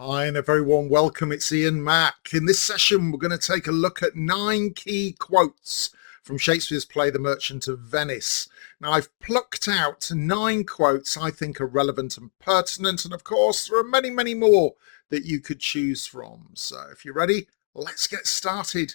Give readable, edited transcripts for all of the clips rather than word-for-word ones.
Hi and a very warm welcome, it's Ian Mack. In this session we're going to take a look at 9 key quotes from Shakespeare's play The Merchant of Venice. Now I've plucked out 9 quotes I think are relevant and pertinent, and of course there are many more that you could choose from. So if you're ready, let's get started.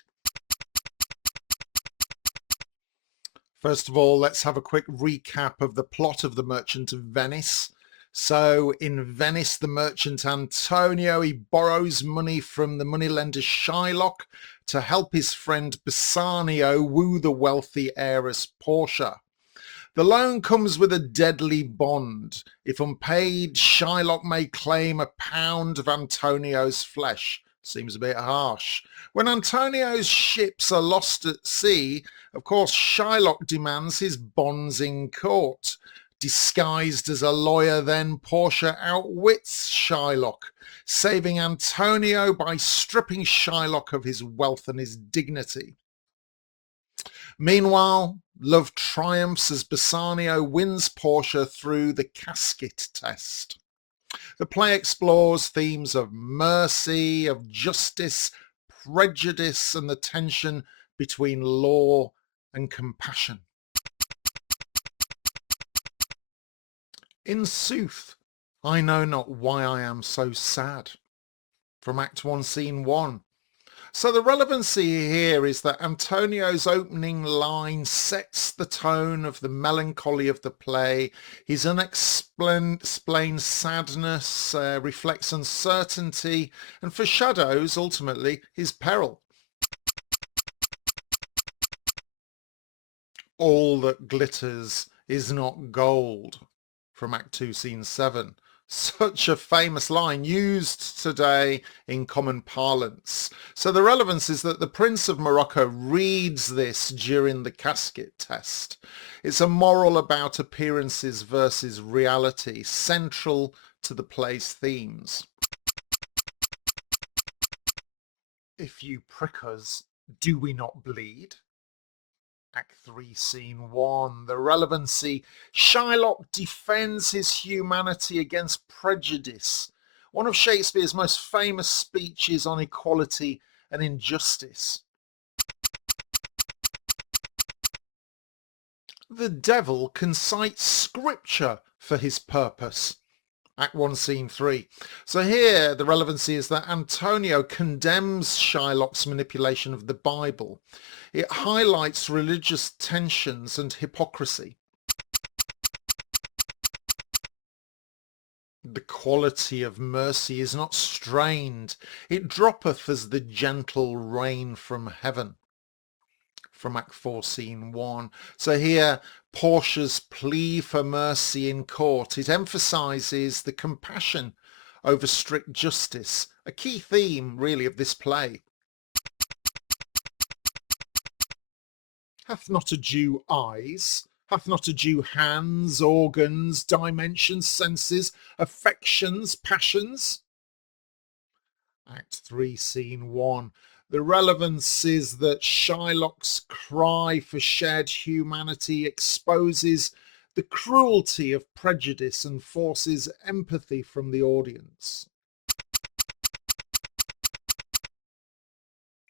First of all, let's have a quick recap of the plot of The Merchant of Venice. So in Venice, the merchant Antonio, he borrows money from the moneylender Shylock to help his friend Bassanio woo the wealthy heiress Portia. The loan comes with a deadly bond. If unpaid, Shylock may claim a pound of Antonio's flesh. Seems a bit harsh. When Antonio's ships are lost at sea, of course, Shylock demands his bonds in court. Disguised as a lawyer, then Portia outwits Shylock, saving Antonio by stripping Shylock of his wealth and his dignity. Meanwhile, love triumphs as Bassanio wins Portia through the casket test. The play explores themes of mercy, of justice, prejudice, and the tension between law and compassion. In sooth, I know not why I am so sad. From Act 1, Scene 1. So the relevancy here is that Antonio's opening line sets the tone of the melancholy of the play. His unexplained sadness reflects uncertainty and foreshadows, ultimately, his peril. All that glitters is not gold. From Act 2, Scene 7. Such a famous line used today in common parlance. So the relevance is that the Prince of Morocco reads this during the casket test. It's a moral about appearances versus reality, central to the play's themes. If you prick us, do we not bleed? Act 3, Scene 1. The relevancy. Shylock defends his humanity against prejudice. One of Shakespeare's most famous speeches on equality and injustice. The devil can cite scripture for his purpose. Act 1, Scene 3. So here the relevancy is that Antonio condemns Shylock's manipulation of the Bible. It highlights religious tensions and hypocrisy. The quality of mercy is not strained. It droppeth as the gentle rain from heaven. From Act 4, Scene 1. So here, Portia's plea for mercy in court. It emphasises the compassion over strict justice, a key theme, really, of this play. Hath not a Jew eyes? Hath not a Jew hands, organs, dimensions, senses, affections, passions? Act 3, Scene 1. The relevance is that Shylock's cry for shared humanity exposes the cruelty of prejudice and forces empathy from the audience.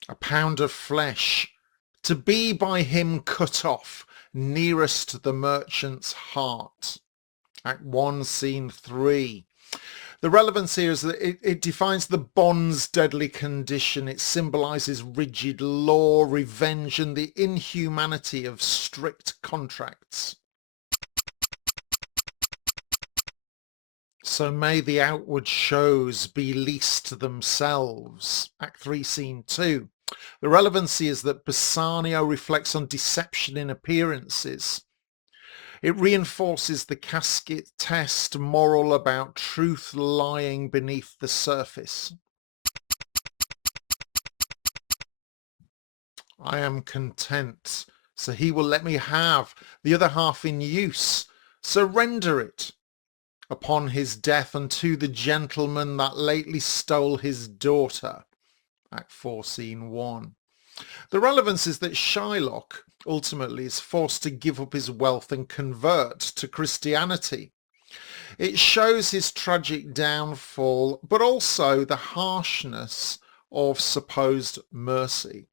A pound of flesh, to be by him cut off, nearest the merchant's heart. Act 1, Scene 3. The relevance here is that it defines the bond's deadly condition. It symbolises rigid law, revenge, and the inhumanity of strict contracts. So may the outward shows be least themselves. Act 3, Scene 2. The relevancy is that Bassanio reflects on deception in appearances. It reinforces the casket test moral about truth lying beneath the surface. I am content, so he will let me have the other half in use. Surrender it upon his death unto the gentleman that lately stole his daughter. Act 4, Scene 1. The relevance is that Shylock ultimately is forced to give up his wealth and convert to Christianity. It shows his tragic downfall, but also the harshness of supposed mercy.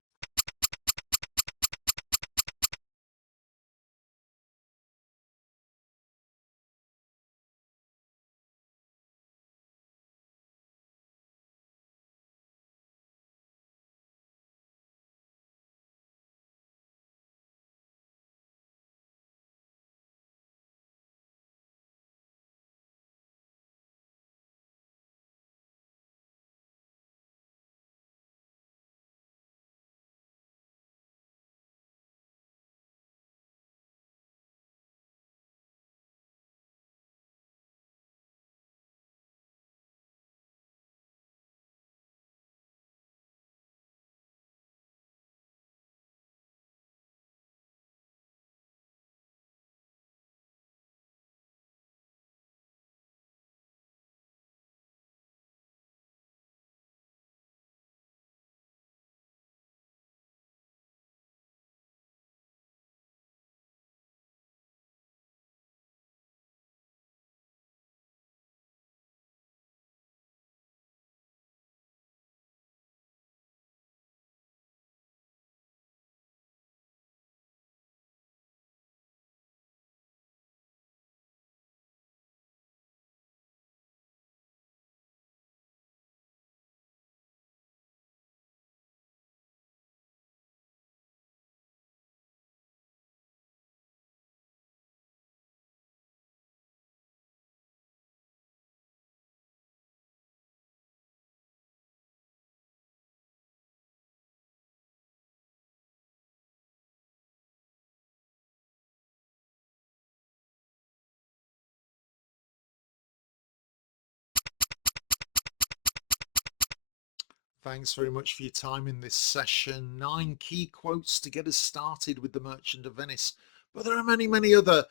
Thanks very much for your time in this session. 9 key quotes to get us started with The Merchant of Venice. But there are many, many other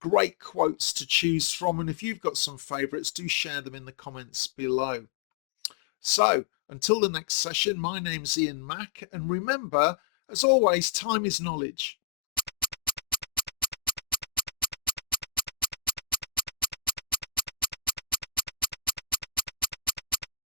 great quotes to choose from. And if you've got some favourites, do share them in the comments below. So until the next session, my name's Ian Mack. And remember, as always, time is knowledge.